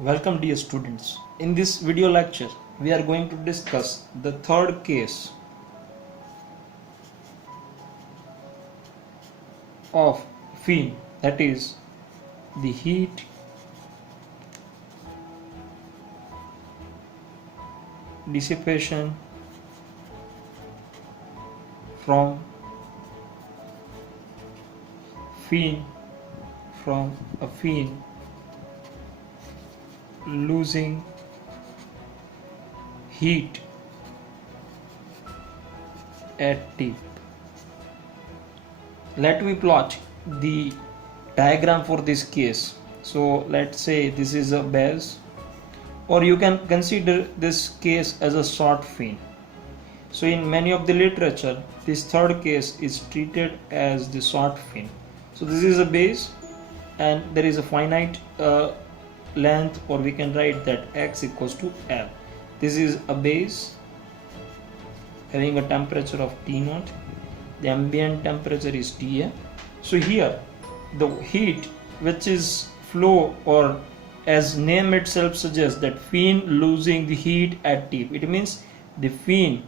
Welcome dear students. In this video lecture, we are going to discuss the third case of feed, that is the heat dissipation from a feed losing heat at tip. Let me plot the diagram for this case. So let's say this is a base, or you can consider this case as a short fin. So in many of the literature, this third case is treated as the short fin. So this is a base and there is a finite length, or we can write that x equals to L. This is a base having a temperature of T0. The ambient temperature is TA. So here the heat which is flow, or as name itself suggests, that fin losing the heat at tip. It means the fin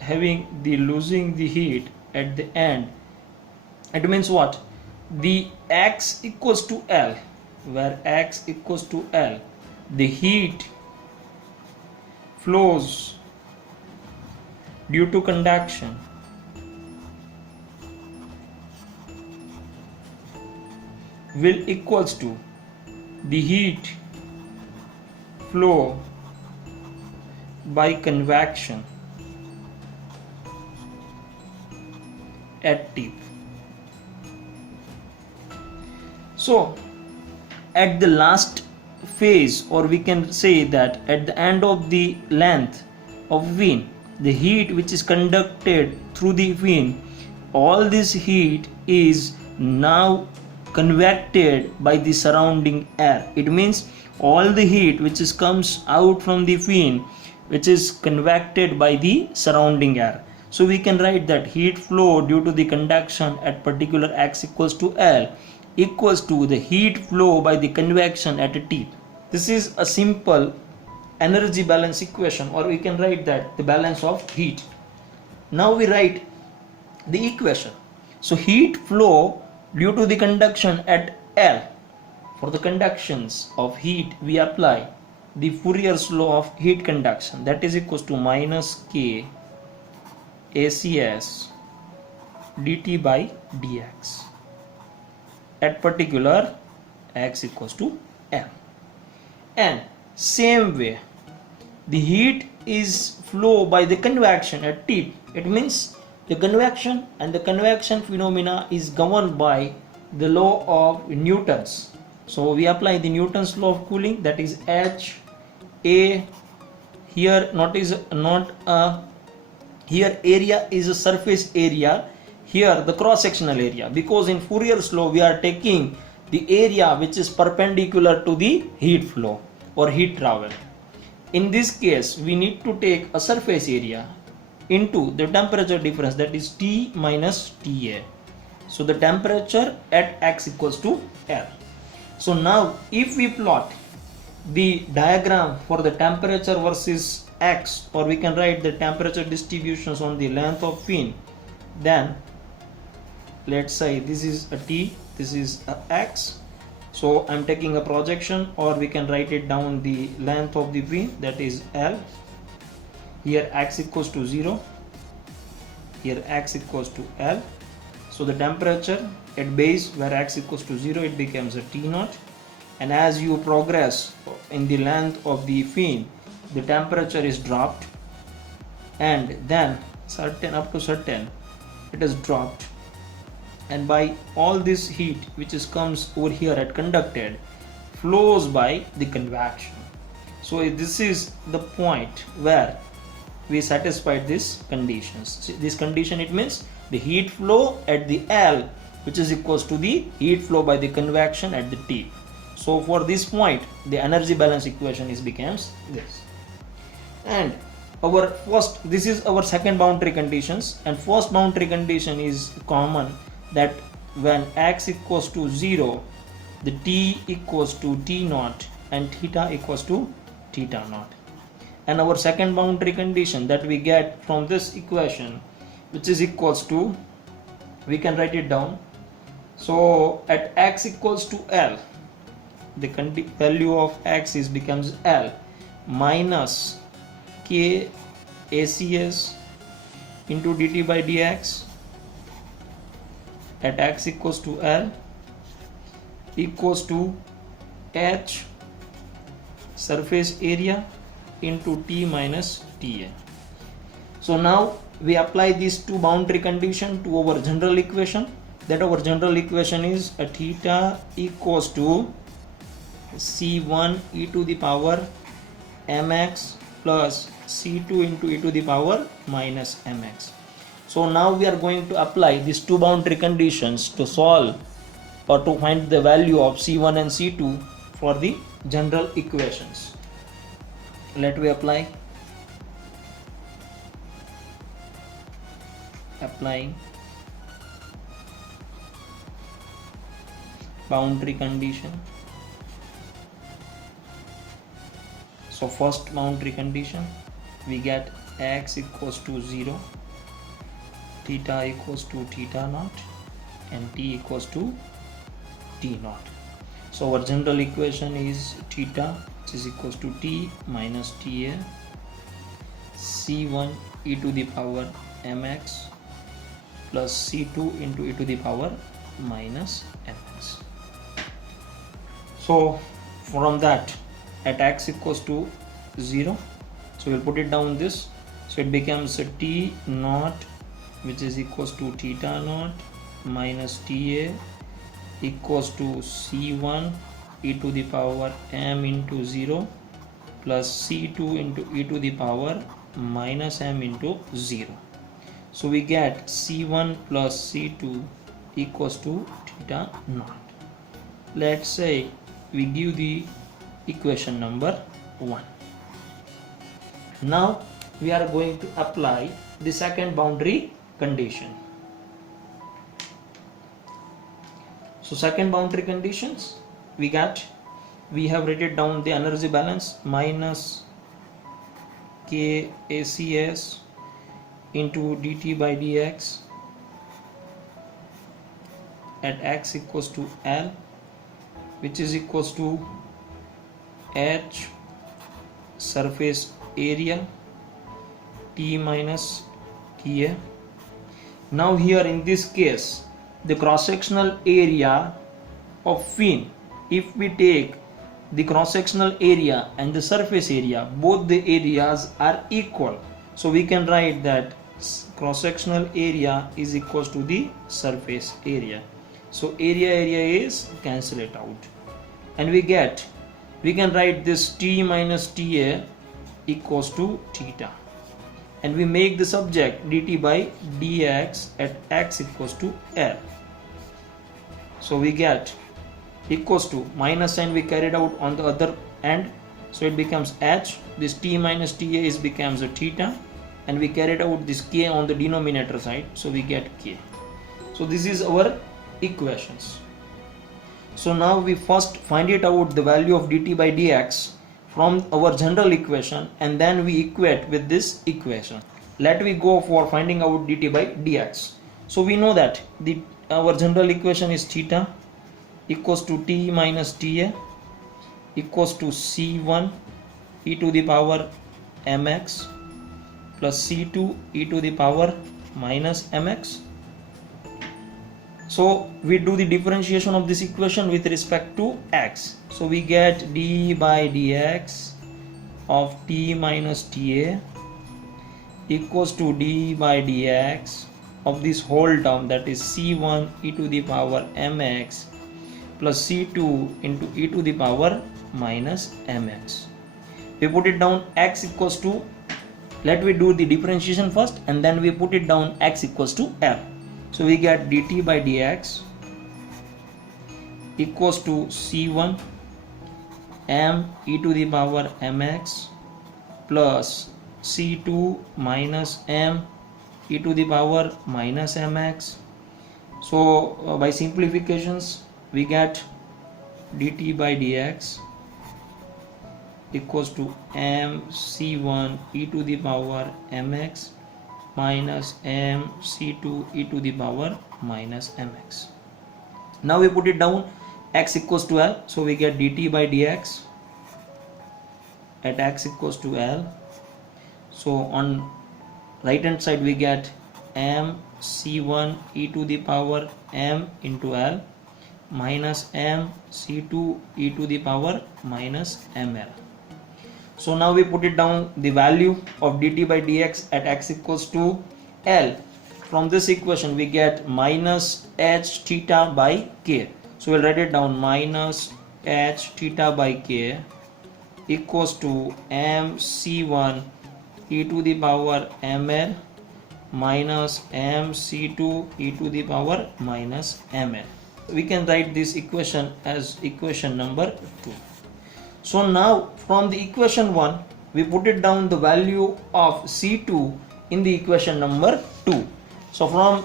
having the losing the heat at the end. It means what? The x equals to L, where x equals to L, the heat flows due to conduction will equals to the heat flow by convection at tip. So at the last phase, or we can say that at the end of the length of fin, the heat which is conducted through the fin, all this heat is now convected by the surrounding air. It means all the heat which is comes out from the fin, which is convected by the surrounding air. So we can write that heat flow due to the conduction at particular x equals to L equals to the heat flow by the convection at a tip. This is a simple energy balance equation, or we can write that the balance of heat. Now we write the equation. So heat flow due to the conduction at L. For the conductions of heat, we apply the Fourier's law of heat conduction, that is equals to minus K ACS dt by dx at particular x equals to L. And same way, the heat is flow by the convection at tip. It means the convection and the convection phenomena is governed by the law of Newton's. So we apply the Newton's law of cooling, that is H A. Here here area is a surface area, here the cross sectional area, because in Fourier's law we are taking the area which is perpendicular to the heat flow or heat travel. In this case we need to take a surface area into the temperature difference, that is T minus TA. So the temperature at x equals to L. So now if we plot the diagram for the temperature versus x, or we can write the temperature distributions on the length of fin, then let's say this is a T, this is a x. So I'm taking a projection, or we can write it down the length of the fin, that is L. Here x equals to 0, here x equals to L. So the temperature at base where x equals to 0, it becomes a T0, and as you progress in the length of the fin, the temperature is dropped, and then up to certain it is dropped, and by all this heat which is comes over here at conducted flows by the convection. So this is the point where we satisfied these conditions. This condition, it means the heat flow at the L which is equals to the heat flow by the convection at the T. So for this point the energy balance equation becomes this. And our first, this is our second boundary conditions, and first boundary condition is common, that when x equals to 0, the t equals to t naught and theta equals to theta naught. And our second boundary condition that we get from this equation, which is equals to, we can write it down. So at x equals to L, the value of x is becomes L minus k ACS into dt by dx at x equals to L equals to H surface area into T minus TA. So now we apply these two boundary condition to our general equation, that our general equation is a theta equals to C1 e to the power mx plus C2 into e to the power minus mx. So now we are going to apply these two boundary conditions to solve or to find the value of C1 and C2 for the general equations. Let me applying boundary condition. So first boundary condition, we get x equals to 0, theta equals to theta naught, and t equals to t naught. So our general equation is theta, which is equals to t minus ta, c1 e to the power mx plus c2 into e to the power minus mx. So from that, at x equals to 0, so we'll put it down this, so it becomes a t naught, which is equals to theta naught minus ta equals to c1 e to the power m into 0 plus c2 into e to the power minus m into 0. So we get c1 plus c2 equals to theta naught. Let's say we give the equation number 1. Now we are going to apply the second boundary condition. So second boundary conditions, we have written down the energy balance minus k ACS into dt by dx at x equals to L, which is equals to H surface area T minus TA. Now here in this case, the cross-sectional area of fin, if we take the cross-sectional area and the surface area, both the areas are equal, so we can write that cross-sectional area is equals to the surface area. So area is cancel it out, and we can write this T minus TA equals to theta, and we make the subject dt by dx at x equals to L. So we get equals to minus sign we carried out on the other end, so it becomes h, this T minus TA is becomes a theta, and we carried out this k on the denominator side, so we get k. So this is our equations. So now we first find it out the value of dt by dx from our general equation, and then we equate with this equation. Let me go for finding out dt by dx. So we know that our general equation is theta equals to t minus ta equals to c1 e to the power mx plus c2 e to the power minus mx. So we do the differentiation of this equation with respect to x. So we get d by dx of t minus ta equals to d by dx of this whole term, that is c1 e to the power mx plus c2 into e to the power minus mx. We put it down x equals to, let me do the differentiation first and then we put it down x equals to L. So we get dt by dx equals to c1 m e to the power mx plus c2 minus m e to the power minus mx. So by simplifications we get dt by dx equals to mc1 e to the power mx minus mc2 e to the power minus mx. Now we put it down, x equals to L, so we get dt by dx at x equals to L. So on right hand side we get mc1 e to the power m into L minus mc2 e to the power minus ml. So now we put it down, the value of dt by dx at x equals to L. From this equation we get minus h theta by k. So we'll write it down, minus h theta by k equals to mc1 e to the power ml minus mc2 e to the power minus ml. We can write this equation as equation number 2. So now from the equation 1 we put it down the value of C2 in the equation number 2. So from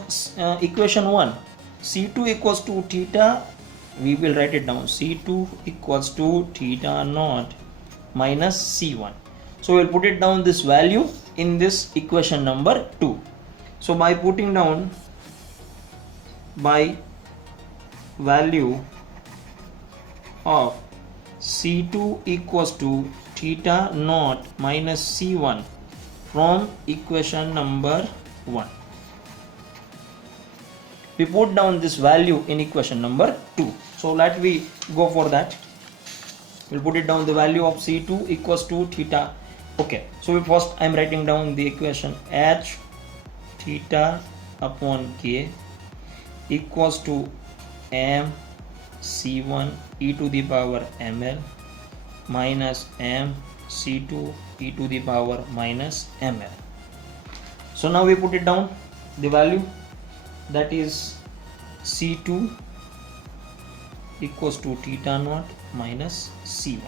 equation 1, C2 equals to theta, we will write it down, C2 equals to theta naught minus C1. So we'll put it down this value in this equation number 2. So by putting down by value of C2 equals to theta naught minus C1 from equation number 1, we put down this value in equation number 2. So let we go for that. We'll put it down, the value of C2 equals to theta. Okay, so first I am writing down the equation, h theta upon k equals to m c1 e to the power ml minus m c2 e to the power minus ml. So now we put it down, the value, that is c2 equals to theta naught minus c1,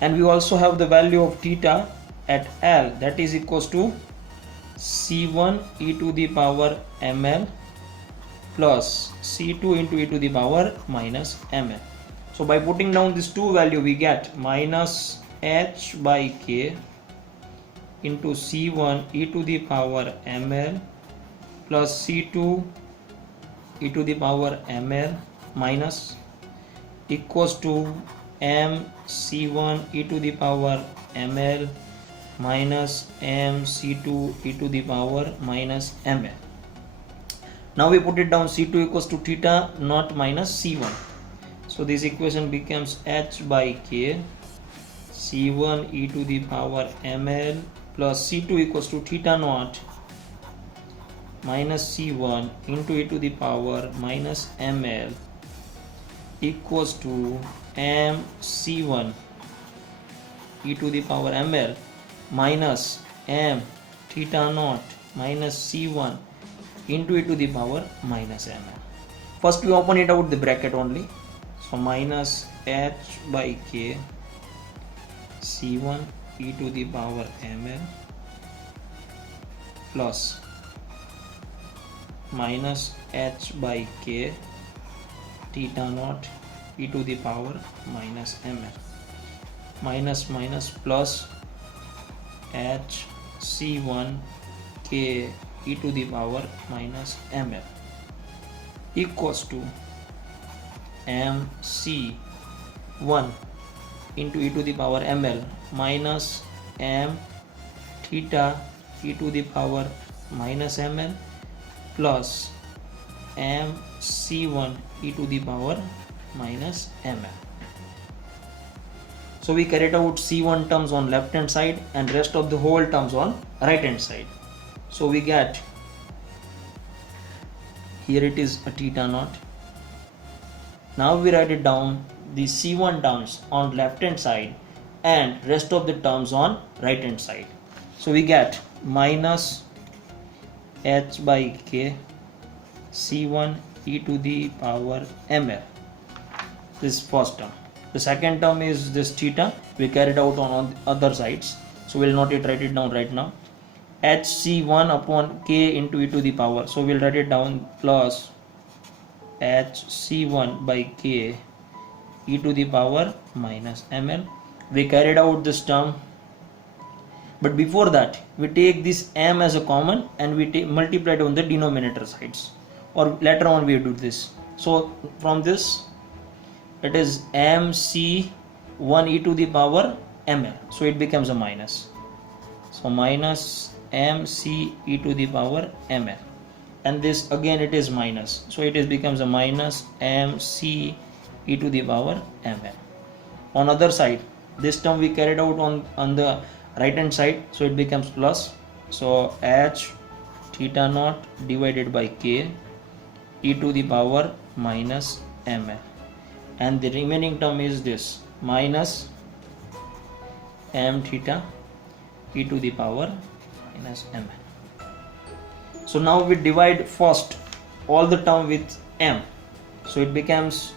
and we also have the value of theta at L, that is equals to c1 e to the power ml plus c2 into e to the power minus ml. So by putting down these two value we get minus h by k into c1 e to the power ml plus c2 e to the power ml minus equals to m c1 e to the power ml minus m c2 e to the power minus ml. Now we put it down, c2 equals to theta naught minus c1. So this equation becomes h by k c1 e to the power ml plus c2 equals to theta naught minus c1 into e to the power minus ml equals to m c1 e to the power ml minus m theta naught minus c1 into e to the power minus ml. First we open it out the bracket only. So minus h by k c1 e to the power ml plus minus h by k theta naught e to the power minus ml minus minus plus h c1 k e to the power minus ml equals to mc1 into e to the power ml minus m theta e to the power minus ml plus mc1 e to the power minus ml. So we carried out c1 terms on left hand side and rest of the whole terms on right hand side. So we get, here it is a theta naught. Now we write it down, the c1 terms on left hand side and rest of the terms on right hand side. So we get minus h by k c1 e to the power ml, this first term. The second term is this theta, we carried out on other sides, so we'll not write it down right now. hc1 upon k into e to the power, so we'll write it down plus hc1 by k e to the power minus ml we carried out this term, but before that we take this m as a common and we multiply it on the denominator sides, or later on we do this. So from this it is mc1 e to the power ml, so it becomes a minus. So minus mc e to the power ml, and this again it is minus, so it is becomes a minus mc e to the power ml. On other side, this term we carried out on the right hand side, so it becomes plus. So h theta naught divided by k e to the power minus ml, and the remaining term is this minus m theta e to the power minus ml. So now we divide first all the term with m, so it becomes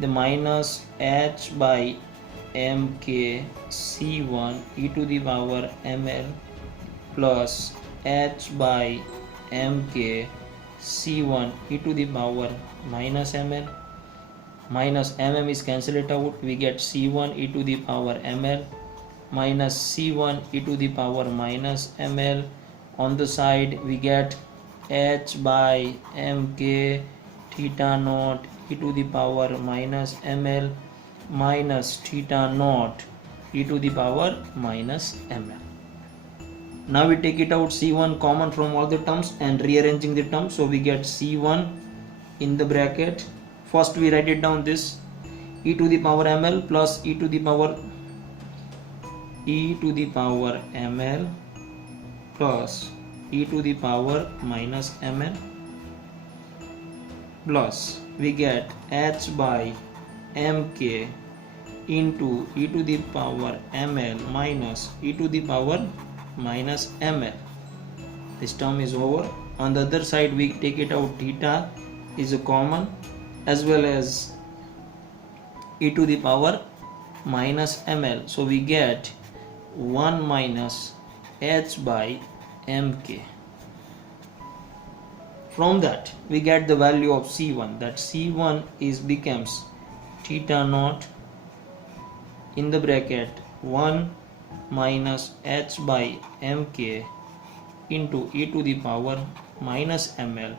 the minus h by mk c1 e to the power ml plus h by mk c1 e to the power minus ml, minus mm is cancelled out, we get c1 e to the power ml minus c1 e to the power minus ml. On the side we get h by mk theta naught e to the power minus ml minus theta naught e to the power minus ml. Now we take it out c1 common from all the terms and rearranging the terms, so we get c1 in the bracket, first we write it down this e to the power ml plus e to the power ml plus e to the power minus ml, plus we get h by mk into e to the power ml minus e to the power minus ml. This term is over. On the other side we take it out, theta is a common, as well as e to the power minus ml, so we get 1 minus h by mk. From that we get the value of c1, that c1 is becomes theta naught in the bracket 1 minus h by mk into e to the power minus ml,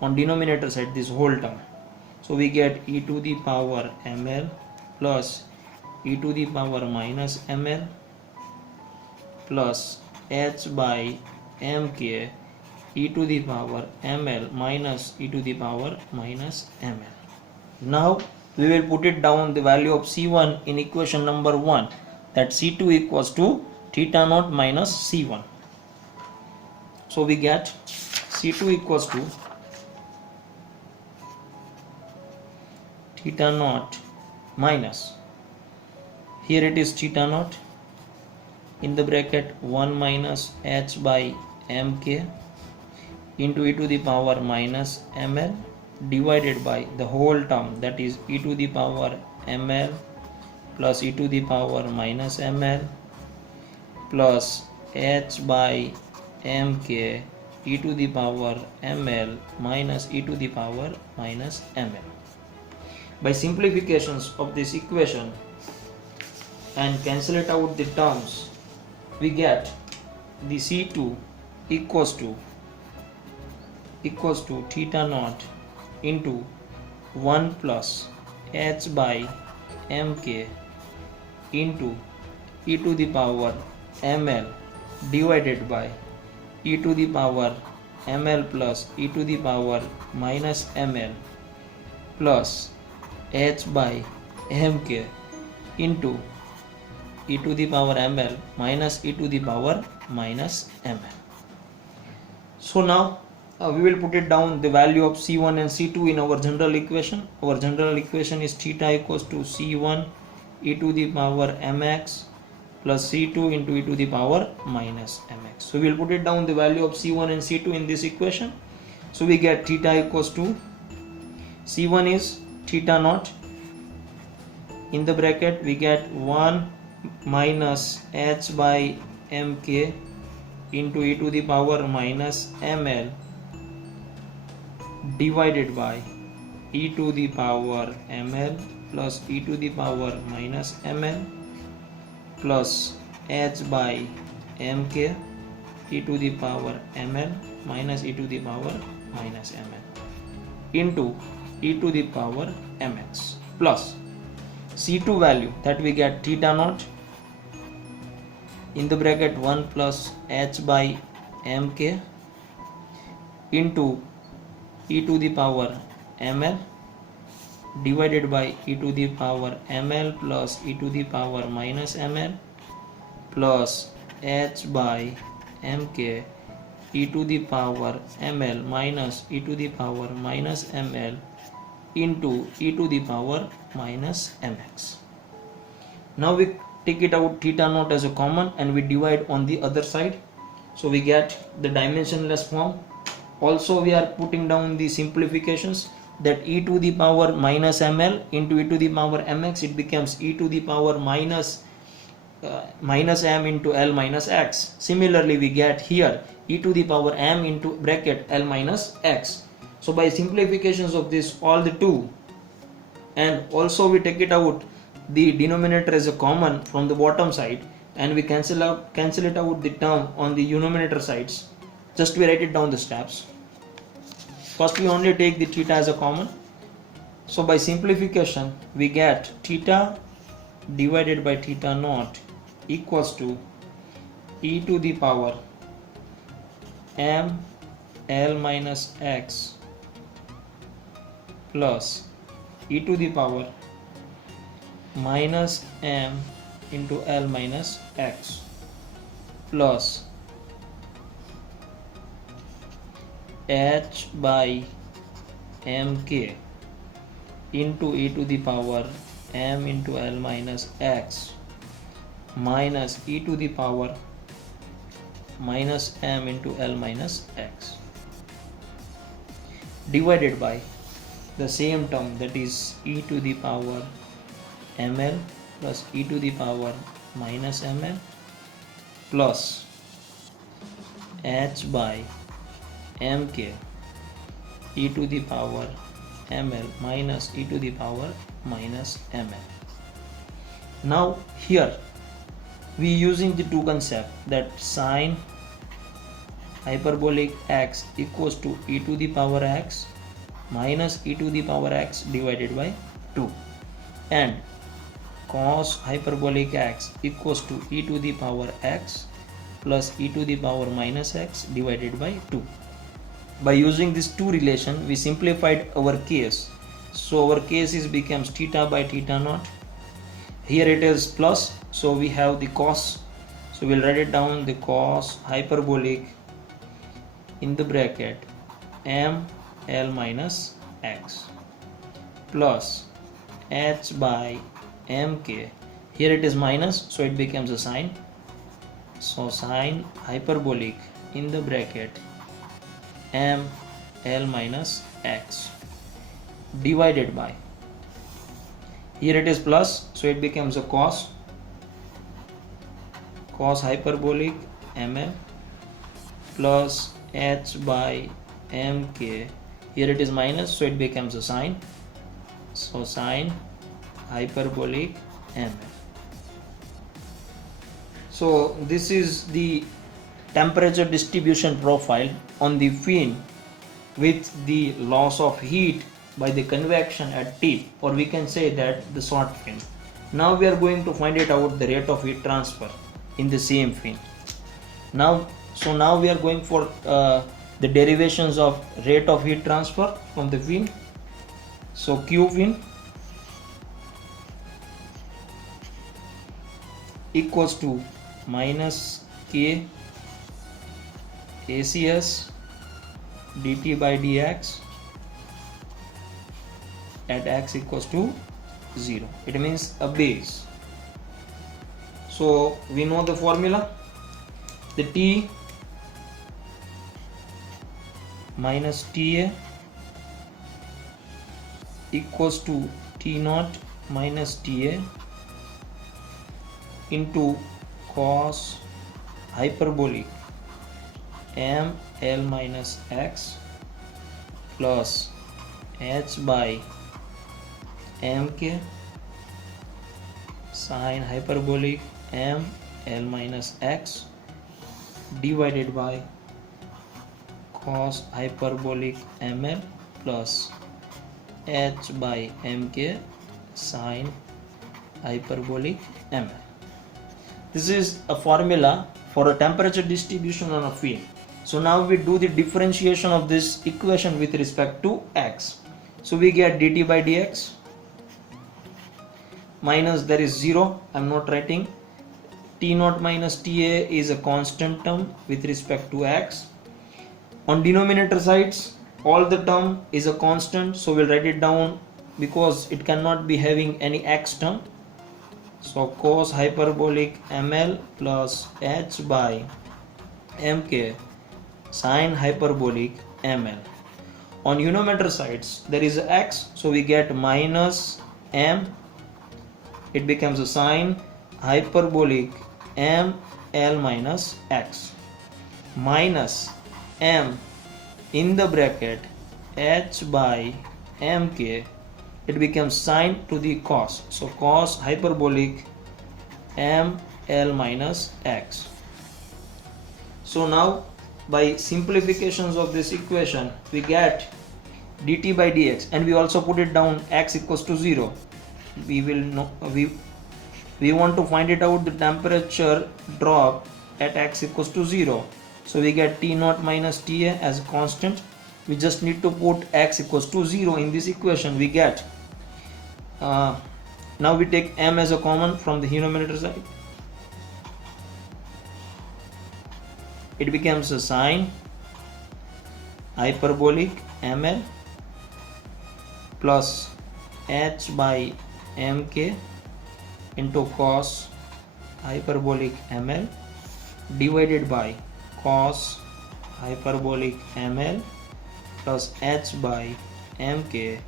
on denominator side this whole term, so we get e to the power ml plus e to the power minus ml plus h by mk e to the power ml minus e to the power minus ml. Now we will put it down the value of c1 in equation number 1, that c2 equals to theta naught minus c1. So we get c2 equals to theta naught minus, here it is theta naught in the bracket 1 minus h by mk into e to the power minus ml divided by the whole term, that is e to the power ml plus e to the power minus ml plus h by mk e to the power ml minus e to the power minus ml. By simplifications of this equation and cancel it out the terms, we get the c2 equals to theta naught into 1 plus h by mk into e to the power ml divided by e to the power ml plus e to the power minus ml plus h by mk into e to the power ml minus e to the power minus ml. So now we will put it down the value of c1 and c2 in our general equation. Our general equation is theta equals to c1 e to the power mx plus c2 into e to the power minus mx. So we will put it down the value of c1 and c2 in this equation. So we get theta equals to c1 is theta naught, in the bracket we get 1 minus h by mk into e to the power minus ml divided by e to the power ml plus e to the power minus ml plus h by mk e to the power ml minus e to the power minus ml into e to the power mx plus C2 value that we get theta naught in the bracket 1 plus h by mk into e to the power ml divided by e to the power ml plus e to the power minus ml plus h by mk e to the power ml minus e to the power minus ml into e to the power minus mx. Now we take it out theta naught as a common and we divide on the other side, so we get the dimensionless form. Also we are putting down the simplifications, that e to the power minus ml into e to the power mx, it becomes e to the power minus m into L minus x. Similarly we get here e to the power m into bracket L minus x. So by simplifications of this all the two, and also we take it out the denominator as a common from the bottom side, and we cancel it out the term on the numerator sides. Just we write it down the steps. First we only take the theta as a common, so by simplification we get theta divided by theta naught equals to e to the power m L minus x plus e to the power minus m into L minus x plus h by mk into e to the power m into L minus x minus e to the power minus m into L minus x divided by the same term, that is e to the power ml plus e to the power minus ml plus h by mk e to the power ml minus e to the power minus ml. Now here we using the two concept, that sine hyperbolic x equals to e to the power x minus e to the power x divided by 2, and cos hyperbolic x equals to e to the power x plus e to the power minus x divided by 2. By using this two relation we simplified our case, so our case is becomes theta by theta naught. Here it is plus, so we have the cos, so we'll write it down, the cos hyperbolic in the bracket m L minus x plus h by mk, here it is minus, so it becomes a sine, so sine hyperbolic in the bracket m L minus x divided by, here it is plus, so it becomes a cos hyperbolic ml plus h by mk, here it is minus, so it becomes a sine, so sine hyperbolic ml. So this is the temperature distribution profile on the fin with the loss of heat by the convection at tip, or we can say that the short fin. Now we are going to find it out the rate of heat transfer in the same fin. Now we are going for the derivations of rate of heat transfer from the fin. So Q fin equals to minus K ACS dt by dx at x equals to 0. It means a base. So we know the formula, the T minus TA equals to T naught minus TA into cos hyperbolic m L minus x plus h by mk sine hyperbolic ml minus x divided by cos hyperbolic ml plus h by mk sin hyperbolic ml. This is a formula for a temperature distribution on a film. So now we do the differentiation of this equation with respect to x. So we get dt by dx minus, there is 0, I'm not writing, t naught minus ta is a constant term with respect to x. On denominator sides all the term is a constant, so we'll write it down because it cannot be having any x term. So cos hyperbolic ml plus h by mk sin hyperbolic ml. On numerator sides there is x, so we get minus m, it becomes a sin hyperbolic ml minus x minus m in the bracket h by mk, it becomes sin to the cos, so cos hyperbolic ml minus x. So now by simplifications of this equation we get dt by dx, and we also put it down x equals to 0. We will know, we want to find it out the temperature drop at x equals to 0, so we get t naught minus ta as a constant. We just need to put x equals to 0 in this equation. We get now we take m as a common from the numerator side, it becomes a sin hyperbolic ml plus h by mk into cos hyperbolic ml divided by cos hyperbolic ml plus h by mk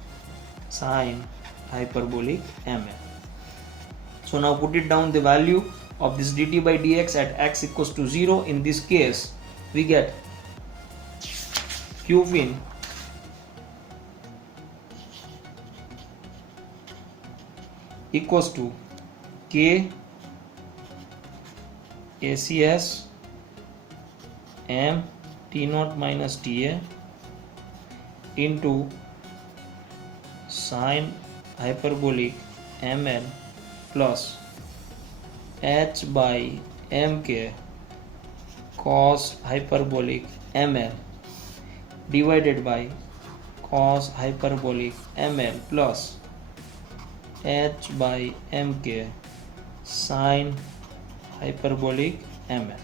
sin hyperbolic ml. So now put it down the value of this dt by dx at x equals to 0. In this case we get q fin equals to k ACS m t naught minus ta into sin hyperbolic ml plus h by mk cos hyperbolic ml divided by cos hyperbolic ml plus h by mk sin hyperbolic ml.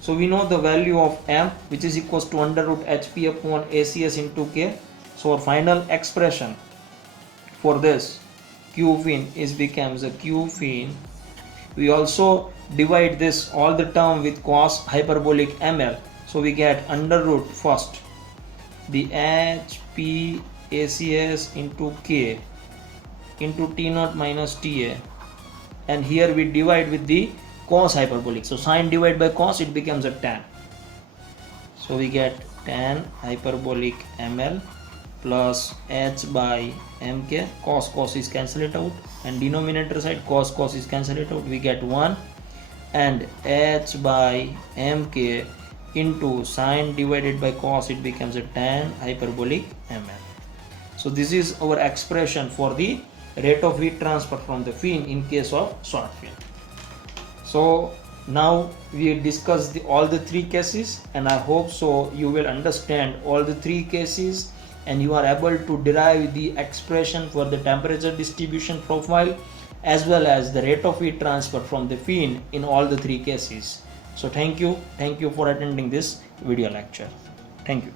So we know the value of m, which is equals to under root hp upon ACS into k. So our final expression for this q fin is becomes a q fin. We also divide this all the term with cos hyperbolic ml, so we get under root first the hp ACS into k into t naught minus ta, and here we divide with the cos hyperbolic, so sin divided by cos, it becomes a tan, so we get tan hyperbolic ml plus h by mk, cos is cancel it out, and denominator side cos is cancel it out, we get 1, and h by mk into sin divided by cos, it becomes a tan hyperbolic ml. So this is our expression for the rate of heat transfer from the fin in case of short film. So now we discussed all the three cases, and I hope so you will understand all the three cases and you are able to derive the expression for the temperature distribution profile as well as the rate of heat transfer from the fin in all the three cases. So thank you for attending this video lecture. Thank you.